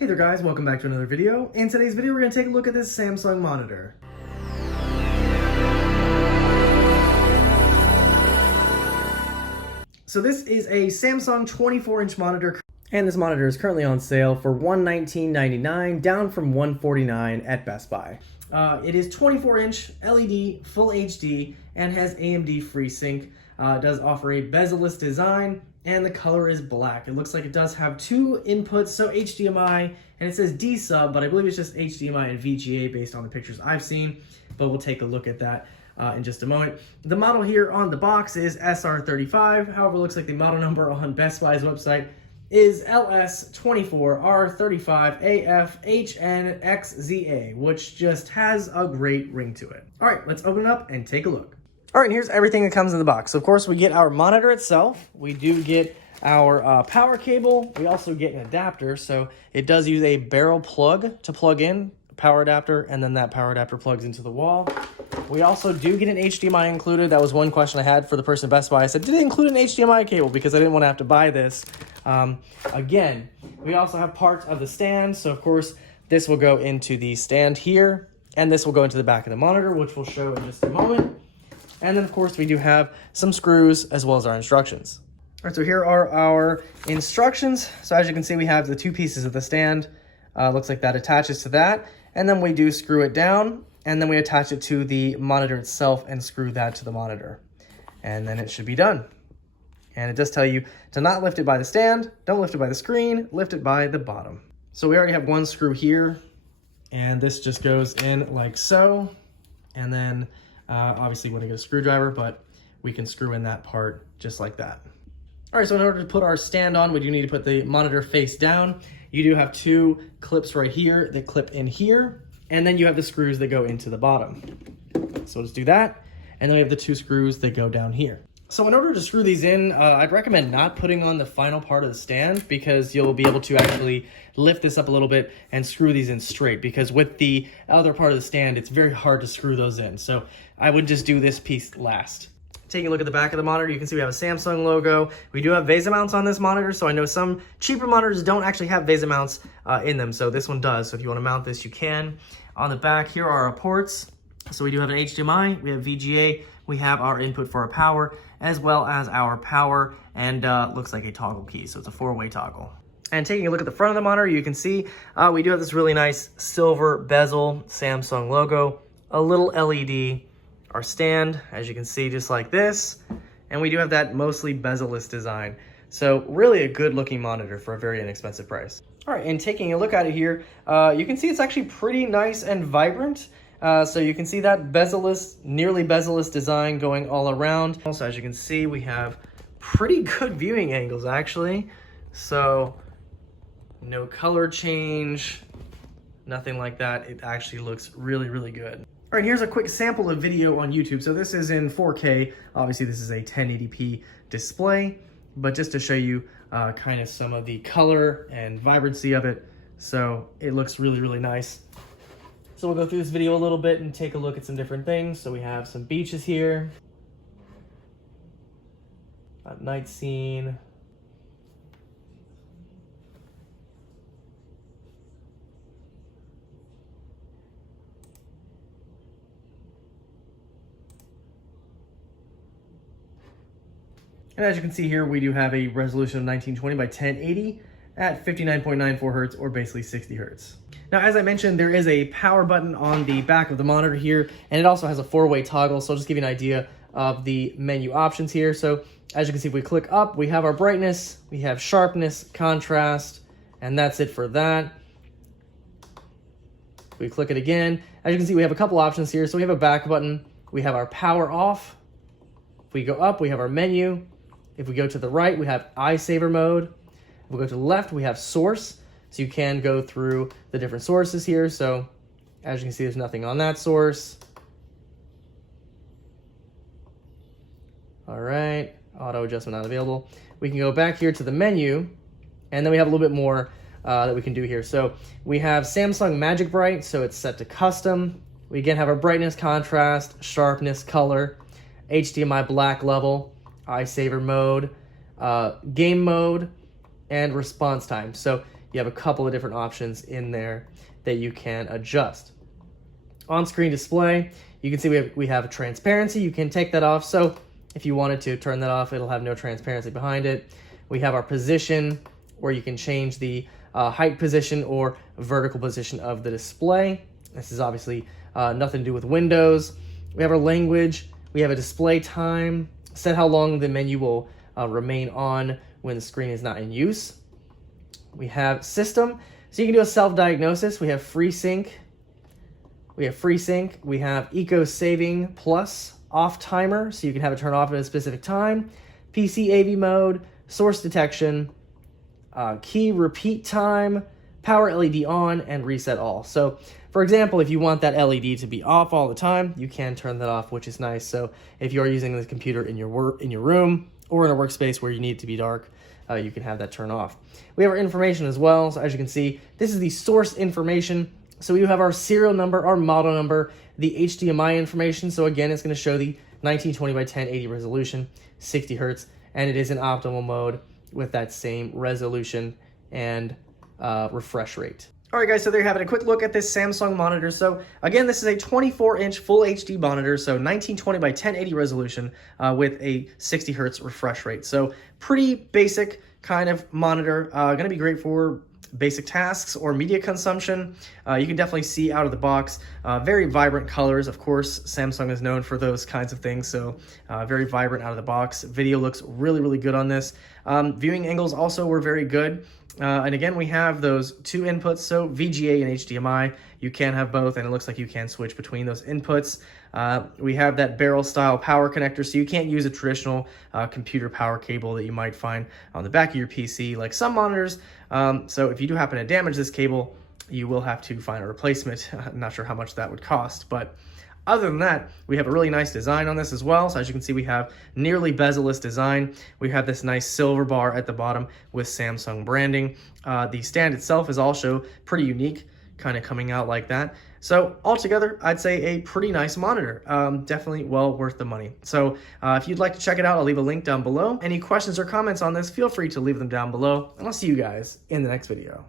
Hey there guys, welcome back to another video. In today's video, we're going to take a look at this Samsung monitor. So this is a Samsung 24-inch monitor, and this monitor is currently on sale for $119.99, down from $149 at Best Buy. It is 24-inch LED, full HD, and has AMD FreeSync. It does offer a bezel-less design, and the color is black. It looks like it does have two inputs, so HDMI, and it says D sub, but I believe it's just HDMI and VGA based on the pictures I've seen, but we'll take a look at that in just a moment. The model here on the box is SR35, however, it looks like the model number on Best Buy's website is LS24R35AFHNXZA, which just has a great ring to it. All right, let's open it up and take a look. All right, and here's everything that comes in the box. So of course, we get our monitor itself. We do get our power cable. We also get an adapter. So it does use a barrel plug to plug in, a power adapter, and then that power adapter plugs into the wall. We also do get an HDMI included. That was one question I had for the person at Best Buy. I said, did it include an HDMI cable? Because I didn't want to have to buy this. Again, we also have parts of the stand. So of course, this will go into the stand here, and this will go into the back of the monitor, which we'll show in just a moment. And then, of course, we do have some screws as well as our instructions. All right, so here are our instructions. So as you can see, we have the two pieces of the stand. Looks like that attaches to that. And then we do screw it down, and then we attach it to the monitor itself and screw that to the monitor. And then it should be done. And it does tell you to not lift it by the stand, don't lift it by the screen, lift it by the bottom. So we already have one screw here, and this just goes in like so. And then obviously, want to get a screwdriver, but we can screw in that part just like that. All right, so in order to put our stand on, we do need to put the monitor face down. You do have two clips right here that clip in here, and then you have the screws that go into the bottom. So let's do that. And then we have the two screws that go down here. So in order to screw these in, I'd recommend not putting on the final part of the stand, because you'll be able to actually lift this up a little bit and screw these in straight, because with the other part of the stand, it's very hard to screw those in. So I would just do this piece last. Taking a look at the back of the monitor, you can see we have a Samsung logo. We do have VESA mounts on this monitor, so I know some cheaper monitors don't actually have VESA mounts in them, so this one does. So if you want to mount this, you can. On the back, here are our ports. So we do have an HDMI, we have VGA, we have our input for our power, as well as our power, and looks like a toggle key, so it's a four-way toggle. And taking a look at the front of the monitor, you can see we do have this really nice silver bezel Samsung logo, a little LED, our stand, as you can see, just like this, and we do have that mostly bezel-less design. So really a good-looking monitor for a very inexpensive price. All right, and taking a look at it here, you can see it's actually pretty nice and vibrant. So you can see that bezel-less, nearly bezel-less design going all around. Also, as you can see, we have pretty good viewing angles, actually. So no color change, nothing like that. It actually looks really, really good. All right, here's a quick sample of video on YouTube. So this is in 4K. Obviously, this is a 1080p display, but just to show you kind of some of the color and vibrancy of it. So it looks really, really nice. So we'll go through this video a little bit and take a look at some different things. So we have some beaches here, a night scene, and as you can see here, we do have a resolution of 1920 by 1080 at 59.94 hertz, or basically 60 hertz. Now, as I mentioned, there is a power button on the back of the monitor here, and it also has a four-way toggle, so I'll just give you an idea of the menu options here. So as you can see, if we click up, we have our brightness, we have sharpness, contrast, and that's it for that. We click it again. As you can see, we have a couple options here. So we have a back button, we have our power off. If we go up, we have our menu. If we go to the right, we have eye saver mode. If we go to the left, we have source. So you can go through the different sources here. So as you can see, there's nothing on that source. All right, auto adjustment not available. We can go back here to the menu, and then we have a little bit more that we can do here. So we have Samsung Magic Bright, so it's set to custom. We again have our brightness, contrast, sharpness, color, HDMI black level, eye saver mode, game mode, and response time. So you have a couple of different options in there that you can adjust. On-screen display, you can see we have transparency. You can take that off. So if you wanted to turn that off, it'll have no transparency behind it. We have our position, where you can change the height position or vertical position of the display. This is obviously nothing to do with Windows. We have our language. We have a display time, set how long the menu will remain on when the screen is not in use. We have system, so you can do a self-diagnosis. We have FreeSync. We have Eco Saving Plus off timer, so you can have it turn off at a specific time. PC AV mode, source detection, key repeat time, power LED on, and reset all. So for example, if you want that LED to be off all the time, you can turn that off, which is nice. So if you're using the computer in your room or in a workspace where you need it to be dark, you can have that turn off. We have our information as well. So as you can see, this is the source information. So we have our serial number, our model number, the HDMI information. So again, it's going to show the 1920 by 1080 resolution, 60 hertz, and it is in optimal mode with that same resolution and refresh rate. All right, guys, so there you have it. A quick look at this Samsung monitor. So again, this is a 24-inch full HD monitor, so 1920 by 1080 resolution with a 60 hertz refresh rate. So pretty basic kind of monitor, gonna be great for basic tasks or media consumption. You can definitely see out of the box, very vibrant colors. Of course, Samsung is known for those kinds of things, so very vibrant out of the box. Video looks really, really good on this. Viewing angles also were very good. And again, we have those two inputs, so VGA and HDMI. You can have both, and it looks like you can switch between those inputs. We have that barrel style power connector, so you can't use a traditional computer power cable that you might find on the back of your PC like some monitors. So if you do happen to damage this cable, you will have to find a replacement. I'm not sure how much that would cost, but other than that, we have a really nice design on this as well. So as you can see, we have nearly bezel-less design. We have this nice silver bar at the bottom with Samsung branding. The stand itself is also pretty unique, kind of coming out like that. So altogether, I'd say a pretty nice monitor. Definitely well worth the money. So if you'd like to check it out, I'll leave a link down below. Any questions or comments on this, feel free to leave them down below, and I'll see you guys in the next video.